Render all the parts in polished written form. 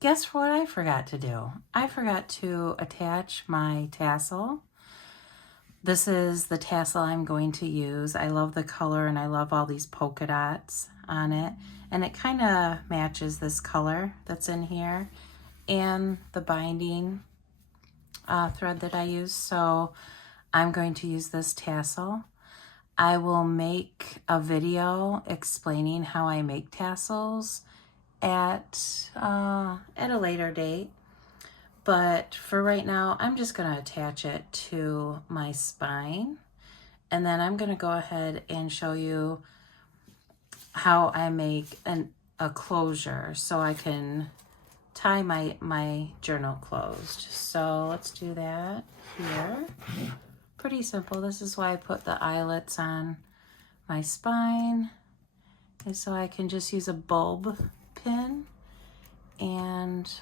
guess what I forgot to do? I forgot to attach my tassel. This is the tassel I'm going to use. I love the color and I love all these polka dots on it. And it kind of matches this color that's in here and the binding thread that I use. So I'm going to use this tassel. I will make a video explaining how I make tassels at a later date. But for right now, I'm just going to attach it to my spine. And then I'm going to go ahead and show you how I make a closure so I can tie my journal closed. So let's do that here. Pretty simple. This is why I put the eyelets on my spine. And so I can just use a bulb pin and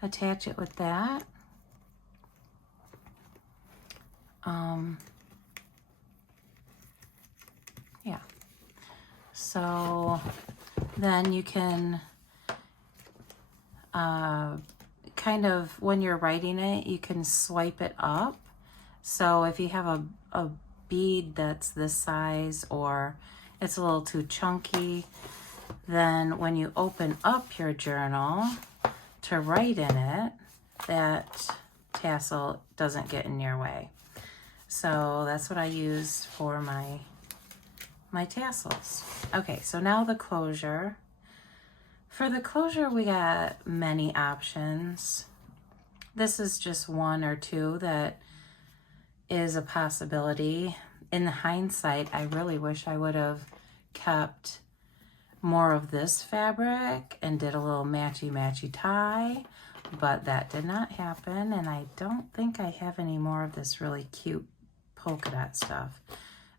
attach it with that. Yeah. So then you can kind of, when you're writing it, you can swipe it up. So if you have a bead that's this size or it's a little too chunky, then when you open up your journal to write in it, that tassel doesn't get in your way. So that's what I use for my tassels. Okay, so now the closure. For the closure, we got many options. This is just one or two that is a possibility. In hindsight, I really wish I would have kept more of this fabric and did a little matchy tie, but that did not happen, and I don't think I have any more of this really cute polka dot stuff.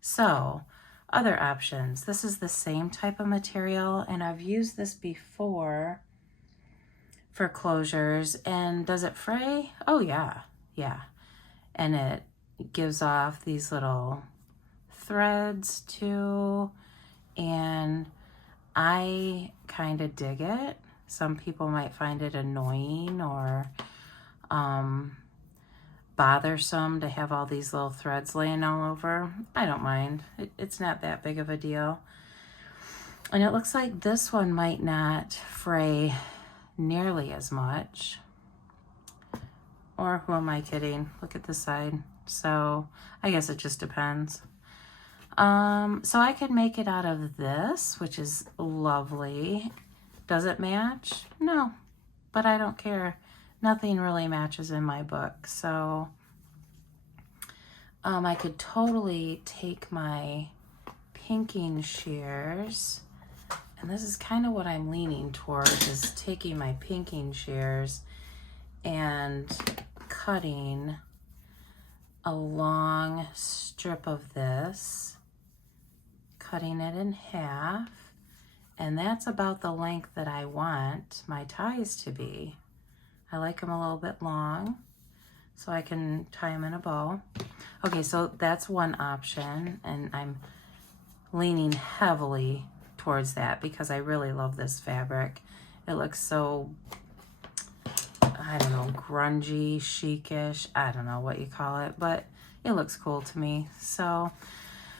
So other options, this is the same type of material, and I've used this before for closures. And does it fray? Oh yeah, and it gives off these little threads too, and I kind of dig it. Some people might find it annoying or bothersome to have all these little threads laying all over. I don't mind. It's not that big of a deal. And it looks like this one might not fray nearly as much. Or who am I kidding? Look at this side. So I guess it just depends. So I could make it out of this, which is lovely. Does it match? No, but I don't care. Nothing really matches in my book. So I could totally take my pinking shears, and this is kind of what I'm leaning towards, is taking my pinking shears and cutting a long strip of this, cutting it in half, and that's about the length that I want my ties to be. I like them a little bit long so I can tie them in a bow. Okay, so that's one option, and I'm leaning heavily towards that because I really love this fabric. It looks so, I don't know, grungy, chicish, I don't know what you call it, but it looks cool to me. So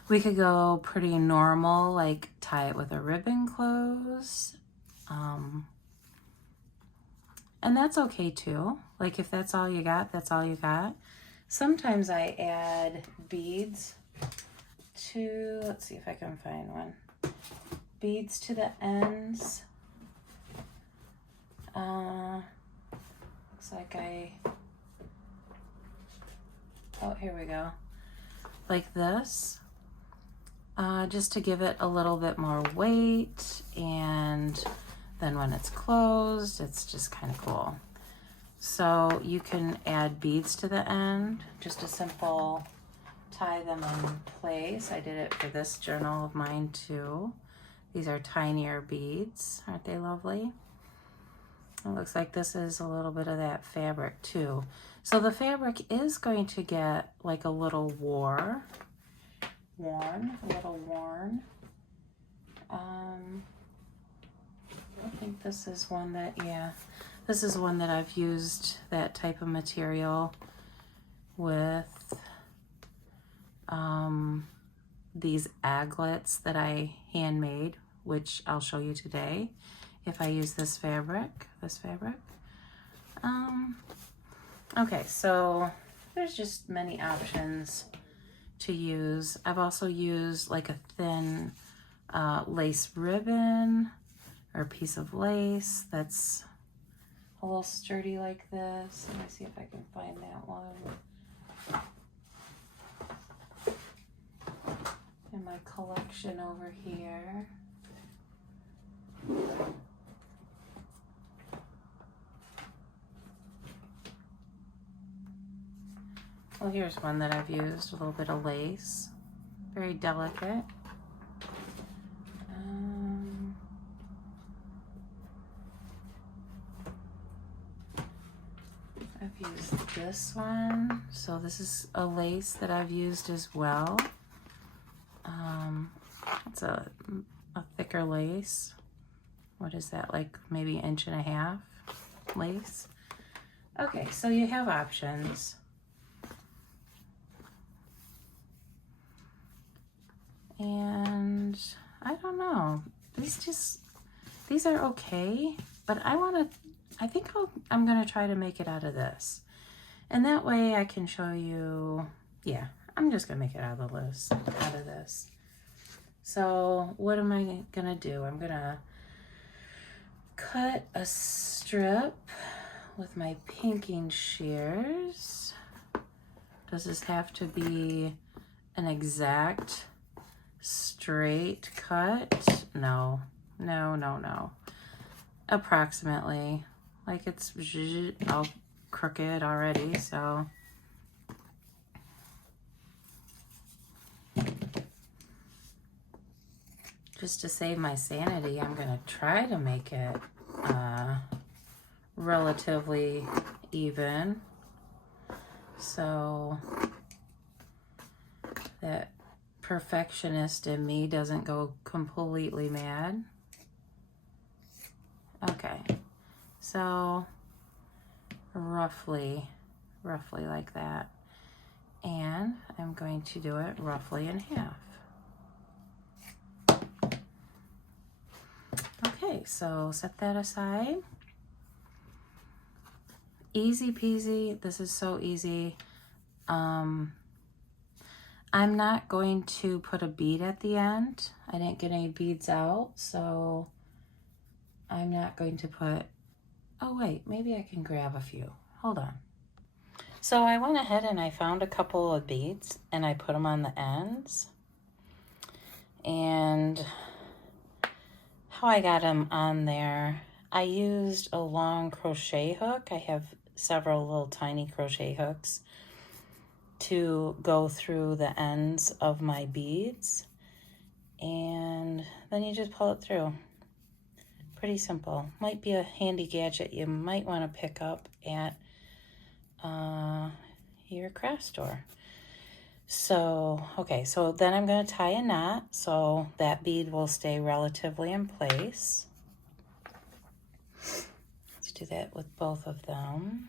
we could go pretty normal, like tie it with a ribbon close. And that's okay too. Like if that's all you got, that's all you got. Sometimes I add beads to, let's see if I can find one. Beads to the ends. Looks like oh, here we go. Like this. Just to give it a little bit more weight, and then when it's closed, it's just kind of cool. So you can add beads to the end, just a simple tie them in place. I did it for this journal of mine too. These are tinier beads. Aren't they lovely? It looks like this is a little bit of that fabric too. So the fabric is going to get like a little worn. I think this is one that, yeah, This is one that I've used that type of material with these aglets that I handmade, which I'll show you today if I use this fabric. Okay, so there's just many options to use. I've also used like a thin lace ribbon or a piece of lace that's a little sturdy like this. Let me see if I can find that one in my collection over here. Well, here's one that I've used, a little bit of lace, very delicate. I've used this one. So this is a lace that I've used as well. It's a thicker lace. What is that, like maybe 1.5 inch lace? Okay, so you have options. And I don't know, these are okay, but I think I'm gonna try to make it out of this. And that way I can show you, yeah, I'm just gonna make it out of this. So what am I gonna do? I'm gonna cut a strip with my pinking shears. Does this have to be an exact straight cut? No. Approximately. Like it's all crooked already, so. Just to save my sanity, I'm gonna try to make it relatively even, so that perfectionist in me doesn't go completely mad. Okay, so roughly like that, and I'm going to do it roughly in half. Okay, so set that aside. Easy peasy. This is so easy. I'm not going to put a bead at the end. I didn't get any beads out, so I'm not going to put, oh wait, maybe I can grab a few. Hold on. So I went ahead and I found a couple of beads and I put them on the ends. And how I got them on there, I used a long crochet hook. I have several little tiny crochet hooks to go through the ends of my beads, and then you just pull it through. Pretty simple. Might be a handy gadget you might want to pick up at your craft store. So, okay, so then I'm going to tie a knot so that bead will stay relatively in place. Let's do that with both of them.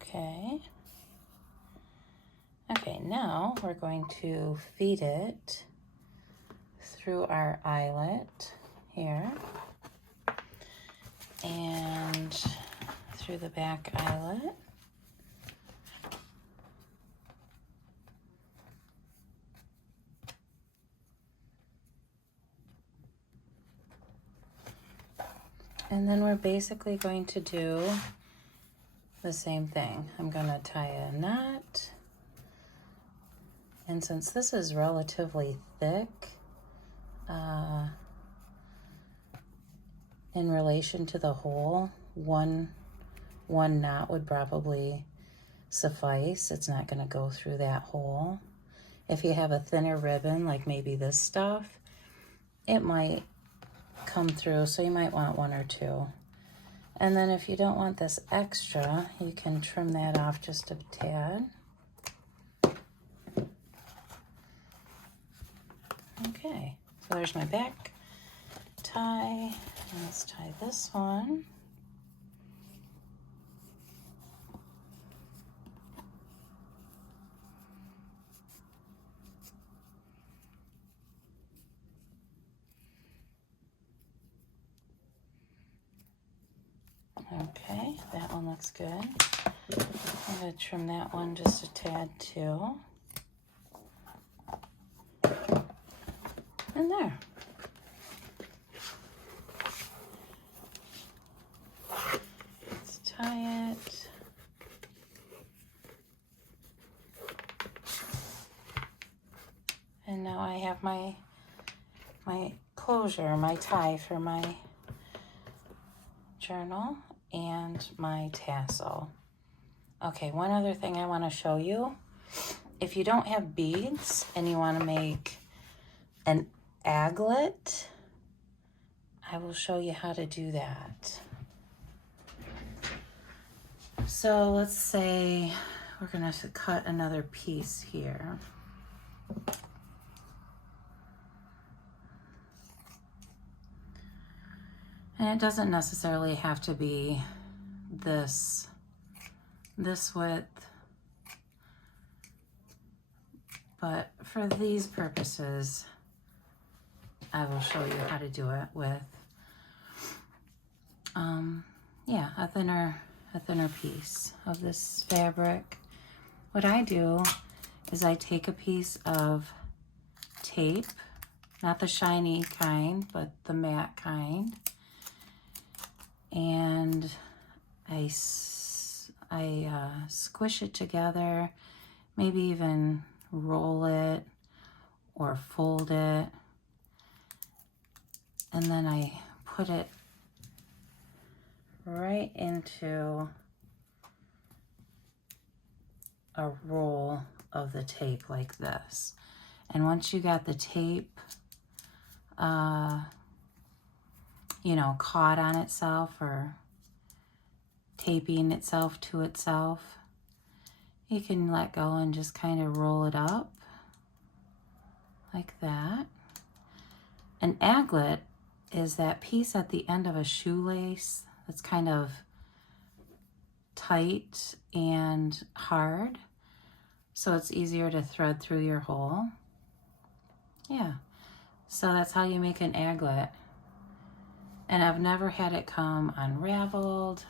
Okay. Okay, now we're going to feed it through our eyelet here and through the back eyelet. And then we're basically going to do the same thing. I'm going to tie a knot. And since this is relatively thick, in relation to the hole, one knot would probably suffice. It's not going to go through that hole. If you have a thinner ribbon, like maybe this stuff, it might come through, so you might want 1 or 2. And then if you don't want this extra, you can trim that off just a tad. Okay, so there's my back tie. And let's tie this one. Okay, that one looks good. I'm going to trim that one just a tad too. And there. Let's tie it. And now I have my closure, my tie for my journal and my tassel. Okay, one other thing I want to show you. If you don't have beads and you want to make an aglet, I will show you how to do that. So let's say we're going to cut another piece here. And it doesn't necessarily have to be this width, but for these purposes, I will show you how to do it with, yeah, a thinner piece of this fabric. What I do is I take a piece of tape, not the shiny kind, but the matte kind, and I squish it together, maybe even roll it or fold it, and then I put it right into a roll of the tape like this. And once you got the tape you know, caught on itself or taping itself to itself, you can let go and just kind of roll it up like that. An aglet is that piece at the end of a shoelace that's kind of tight and hard, so it's easier to thread through your hole. Yeah, so that's how you make an aglet. And I've never had it come unraveled,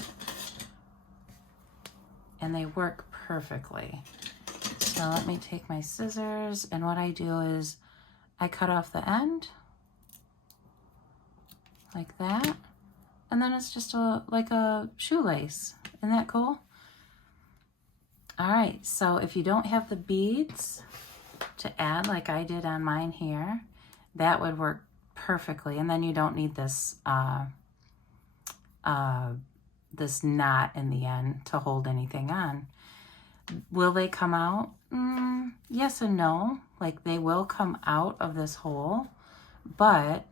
and they work perfectly. So let me take my scissors, and what I do is I cut off the end like that, and then it's just like a shoelace. Isn't that cool? All right, so if you don't have the beads to add like I did on mine here, that would work perfectly. And then you don't need this this knot in the end to hold anything on. Will they come out? Yes and no. Like, they will come out of this hole, but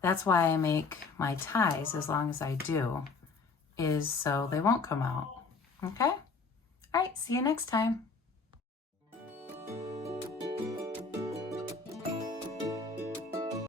that's why I make my ties as long as I do, is so they won't come out. Okay? All right, see you next time.